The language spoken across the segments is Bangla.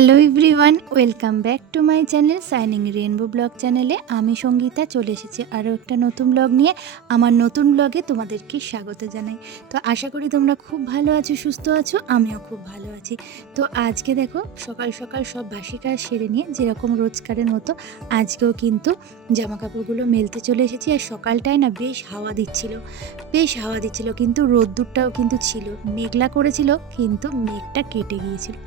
Hello everyone, welcome back to my channel signing rainbow blog চ্যানেলে। আমি সঙ্গীতা চলে এসেছি আরও একটা নতুন ব্লগ নিয়ে। আমার নতুন ব্লগে তোমাদেরকে স্বাগত জানাই। তো আশা করি তোমরা খুব ভালো আছো, সুস্থ আছো, আমিও খুব ভালো আছি। তো আজকে দেখো সকাল সকাল সব বাসি কাজ সেরে নিয়ে যেরকম রোজকারের মতো আজকেও কিন্তু জামা কাপড়গুলো মেলতে চলে এসেছি। আর সকালটায় না বেশ হাওয়া দিচ্ছিল, কিন্তু রোদ্দুরটাও কিন্তু ছিল, মেঘলা করেছিল কিন্তু মেঘটা কেটে গিয়েছিল।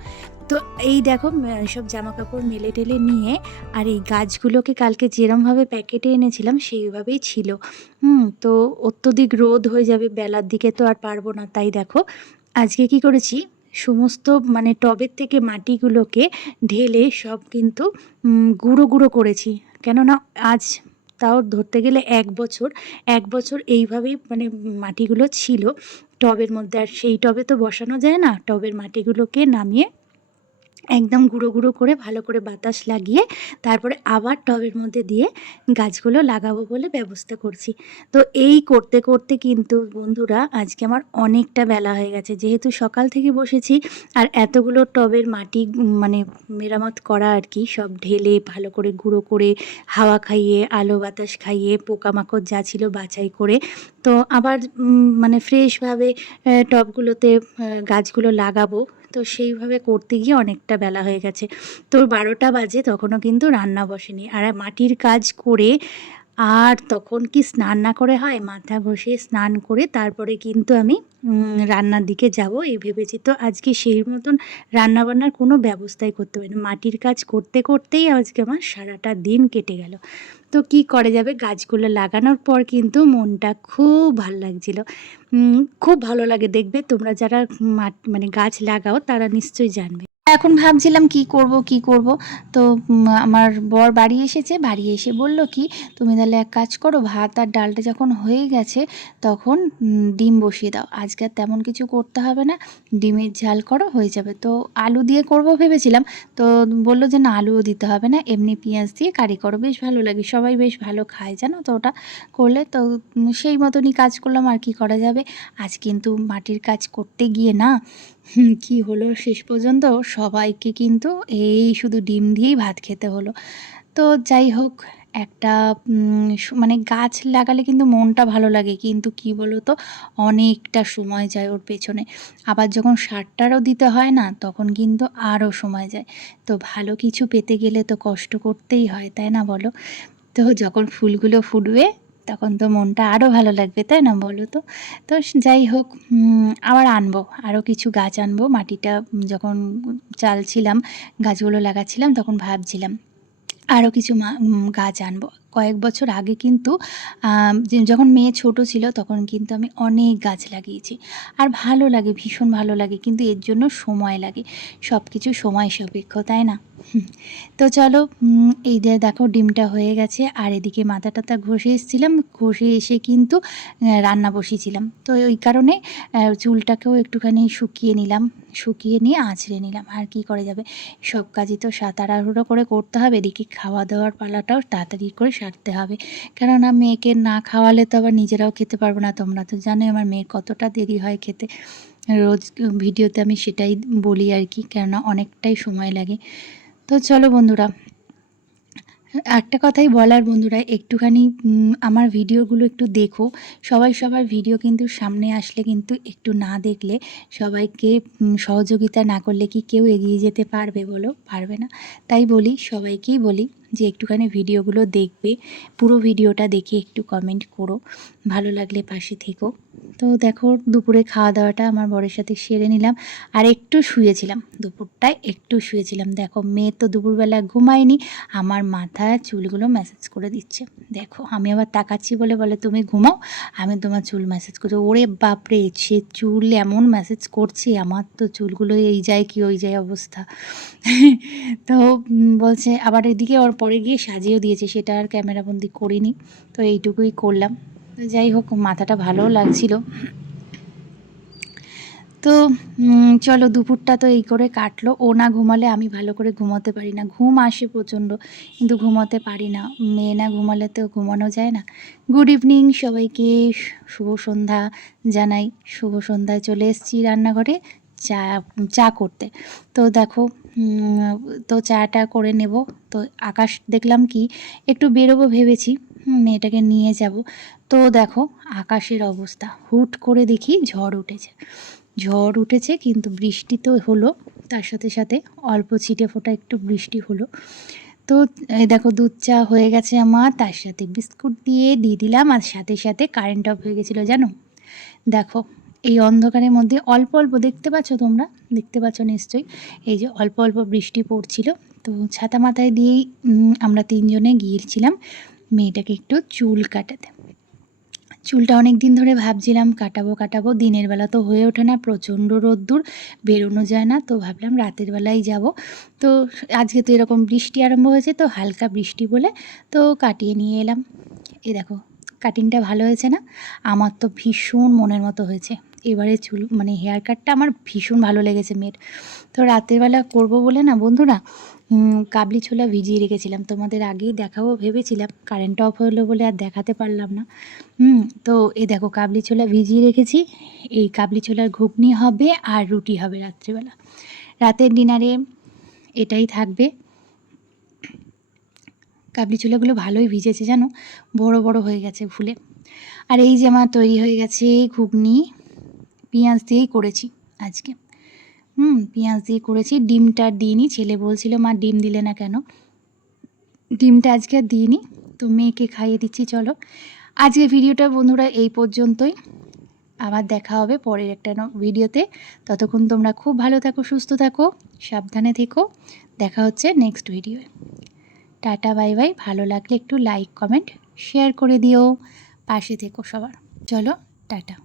তো এই দেখো সব জামা কাপড় মেলে টেলে নিয়ে আর এই গাছগুলোকে কালকে যেরমভাবে প্যাকেটে এনেছিলাম সেইভাবেই ছিল। তো অত্যধিক রোদ হয়ে যাবে বেলার দিকে, তো আর পারবো না। তাই দেখো আজকে কি করেছি, সমস্ত মানে টবের থেকে মাটিগুলোকে ঢেলে সব কিন্তু গুঁড়ো গুঁড়ো করেছি। কেননা আজ তাও ধরতে গেলে এক বছর এইভাবেই মানে মাটিগুলো ছিল টবের মধ্যে। আর সেই টবে তো বসানো যায় না, টবের মাটিগুলোকে নামিয়ে একদম গুঁড়ো গুঁড়ো করে ভালো করে বাতাস লাগিয়ে তারপরে আবার টবের মধ্যে দিয়ে গাছগুলো লাগাবো বলে ব্যবস্থা করছি। তো এই করতে করতে কিন্তু বন্ধুরা আজকে আমার অনেকটা বেলা হয়ে গেছে, যেহেতু সকাল থেকে বসেছি। আর এতগুলো টবের মাটি মানে মেরামত করা আর কি, সব ঢেলে ভালো করে গুঁড়ো করে হাওয়া খাইয়ে আলো বাতাস খাইয়ে পোকামাকড় যা ছিল বাছাই করে তো আবার মানে ফ্রেশভাবে টবগুলোতে গাছগুলো লাগাবো। তো সেইভাবে করতে গিয়ে অনেকটা বেলা হয়ে গেছে। তো 12টা বাজে, তখনও কিন্তু রান্না বসেনি। আর মাটির কাজ করে আর তখন কি স্নান না করে হয়, মাথা ঘষে স্নান করে তারপরে কিন্তু আমি রান্নার দিকে যাব এই ভেবেছি। তো আজকে সেই মতন রান্নাবান্নার কোনো ব্যবস্থাই করতে পারি না, মাটির কাজ করতে করতেই আজকে আমার সারাটা দিন কেটে গেল। তো কি করে যাবে, গাছগুলো লাগানোর পর কিন্তু মনটা খুব ভালো লাগছিল। খুব ভালো লাগে, দেখবে তোমরা যারা মানে গাছ লাগাও তারা নিশ্চয়ই জানবে। এখন ভাবছিলাম কি করব। তো আমার বর বাড়ি এসেছে, বাড়ি এসে বলল কি, তুমি তাহলে এক কাজ করো, ভাত আর ডালটা যখন হয়ে গেছে তখন ডিম বসিয়ে দাও, আজকে আর তেমন কিছু করতে হবে না, ডিমের ঝাল করো হয়ে যাবে। তো আলু দিয়ে করব ভেবেছিলাম, তো বললো যে না আলুও দিতে হবে না, এমনি পেঁয়াজ দিয়ে কারি করো, বেশ ভালো লাগে, সবাই বেশ ভালো খায় জানো তো ওটা করলে। তো সেই মতনই কাজ করলাম, আর কি করা যাবে। আজ কিন্তু মাটির কাজ করতে গিয়ে না কি হলো, শেষ পর্যন্ত সবাইকে কিন্তু এই শুধু ডিম দিয়েই ভাত খেতে হলো। তো যাই হোক, একটা মানে গাছ লাগালে কিন্তু মনটা ভালো লাগে, কিন্তু কি বলো তো অনেকটা সময় যায় ওর পেছনে। আবার যখন সারটারও দিতে হয় না, তখন কিন্তু আরও সময় যায়। তো ভালো কিছু পেতে গেলে তো কষ্ট করতেই হয়, তাই না বলো? তো যখন ফুলগুলো ফুটবে তখন তো মনটা আরও ভালো লাগবে, তাই না বলো তো? তো যাই হোক, আবার আনবো, আরও কিছু গাছ আনবো। মাটিটা যখন চালছিলাম, গাছগুলো লাগাচ্ছিলাম, তখন ভাবছিলাম আরও কিছু গাছ আনবো। কয়েক বছর আগে কিন্তু যখন মেয়ে ছোট ছিল তখন কিন্তু আমি অনেক গাছ লাগিয়েছি। আর ভালো লাগে, ভীষণ ভালো লাগে, কিন্তু এর জন্য সময় লাগে, সব কিছু সময় সাপেক্ষ, তাই না? তো চলো, এই যে দেখো ডিমটা হয়ে গেছে, আর এদিকে মাথা টাথা ঘষে এসেছিলাম, ঘষে এসে কিন্তু রান্না বসিয়েছিলাম। তো ওই কারণে চুলটাকেও একটুখানি শুকিয়ে নিয়ে আঁচড়ে নিলাম। আর কি করে যাবে, সব কাজই তো তাড়াহুড়ো করে করতে হবে, এদিকে খাওয়া দাওয়ার পালাটাও তাড়াতাড়ি করে সারতে হবে। কেননা মেয়েকে না খাওয়ালে তো আবার নিজেরাও খেতে পারবো না। তোমরা তো জানোই আমার মেয়ের কতটা দেরি হয় খেতে, রোজ ভিডিওতে আমি সেটাই বলি আর কি, কেননা অনেকটাই সময় লাগে। তো চলো বন্ধুরা, একটা কথাই বলার বন্ধুরা, একটুখানি আমার ভিডিওগুলো একটু দেখো। সবাই সবার ভিডিও কিন্তু সামনে আসলে কিন্তু একটু না দেখলে, সবাইকে সহযোগিতা না করলে কি কেউ এগিয়ে যেতে পারবে বলো? পারবে না। তাই বলি, সবাইকেই বলি যে একটুখানি ভিডিওগুলো দেখবে, পুরো ভিডিওটা দেখে একটু কমেন্ট করো, ভালো লাগলে পাশে থেকো। তো দেখো দুপুরে খাওয়া দাওয়াটা আমার বরের সাথে সেরে নিলাম, আর একটু শুয়েছিলাম, দুপুরটায় একটু শুয়েছিলাম। দেখো মেয়ে তো দুপুরবেলা ঘুমায়নি, আমার মাথায় চুলগুলো ম্যাসেজ করে দিচ্ছে। দেখো আমি আবার তাকাচ্ছি বলে বলে তুমি ঘুমাও, আমি তোমার চুল ম্যাসেজ করছি। ওরে বাপরে, সে চুল এমন ম্যাসেজ করছে, আমার তো চুলগুলো এই যায় কি ওই যায় অবস্থা। তো বলছে আবার, এদিকে ওর পরে গিয়ে সাজিয়েও দিয়েছে, সেটা আর ক্যামেরাবন্দি করিনি। তো এইটুকুই করলাম। তো যাই হোক, মাথাটা ভালোও লাগছিল। তো চলো, দুপুরটা তো এই করে কাটলো। ও না ঘুমালে আমি ভালো করে ঘুমোতে পারি না, ঘুম আসে প্রচণ্ড, কিন্তু ঘুমোতে পারি না। মেয়ে না ঘুমালে তো ঘুমানো যায় না। গুড ইভিনিং সবাইকে, শুভ সন্ধ্যা জানাই। শুভ সন্ধ্যায় চলে এসেছি রান্নাঘরে চা চা করতে। তো দেখো তো চাটা করে নেব। তো আকাশ দেখলাম কি একটু বেরোবো ভেবেছি, মেয়েটাকে নিয়ে যাব। তো দেখো আকাশের অবস্থা, হুট করে দেখি ঝড় উঠেছে কিন্তু বৃষ্টি তো হলো, তার সাথে সাথে অল্প ছিটে ফোঁটা একটু বৃষ্টি হলো। তো এই দেখো দুধ চা হয়ে গেছে আমার, তার সাথে বিস্কুট দিয়ে দিলাম, আর সাথে সাথে কারেন্ট অফ হয়ে গেছিলো জানো। দেখো এই অন্ধকারের মধ্যে অল্প অল্প দেখতে পাচ্ছ, তোমরা দেখতে পাচ্ছ নিশ্চয়ই, এই যে অল্প অল্প বৃষ্টি পড়ছিল। তো ছাতা মাথায় দিয়েই আমরা তিনজনে গিয়েছিলাম মেয়েটাকে একটু চুল কাটাতে। চুলটা অনেক দিন ধরে ভাবছিলাম কাটাবো, দিনের বেলা তো হয়ে ওঠে না, প্রচণ্ড রোদ্দুর, বেরোনো যায় না। তো ভাবলাম রাতের বেলায় যাব। তো আজকে তো এরকম বৃষ্টি আরম্ভ হয়েছে, তো হালকা বৃষ্টি বলে তো কাটিয়ে নিয়ে এলাম। এই দেখো কাটিংটা ভালো হয়েছে না? আমার তো ভীষণ মনের মতো হয়েছে। এবারে চুল মানে হেয়ার কাটটা আমার ভীষণ ভালো লেগেছে মেয়ের। তো রাতের বেলা করবো বলে না বন্ধুরা, কাবলি ছোলা ভিজিয়ে রেখেছিলাম, তোমাদের আগেই দেখাবো ভেবেছিলাম, কারেন্ট অফ হলো বলে আর দেখাতে পারলাম না। তো এই দেখো কাবলি ছোলা ভিজিয়ে রেখেছি, এই কাবলি ছোলার ঘুগনি হবে আর রুটি হবে রাত্রিবেলা। রাতের ডিনারে এটাই থাকবে। কাবলি ছোলাগুলো ভালোই ভিজেছে জানো, বড় বড় হয়ে গেছে ফুলে। আর এই যে আমার তৈরি হয়ে গেছে ঘুগনি, পেঁয়াজ দিয়েই করেছি আজকে। পেঁয়াজ দিয়ে করেছি, ডিমটা দিইনি, ছেলে বলছিল মা ডিম দিলে না কেন, ডিমটা আজকে আর দিইনি। তো মেয়েকে খাইয়ে দিচ্ছি। চলো আজকে ভিডিওটা বন্ধুরা এই পর্যন্তই, আবার দেখা হবে পরের একটা ভিডিওতে। ততক্ষণ তোমরা খুব ভালো থাকো, সুস্থ থাকো, সাবধানে থেকো। দেখা হচ্ছে নেক্সট ভিডিওয়ে। Tata bye bye. ভালো লাগলে একটু লাইক কমেন্ট শেয়ার করে দিও, পাশে থেকো সবার। চলো টাটা।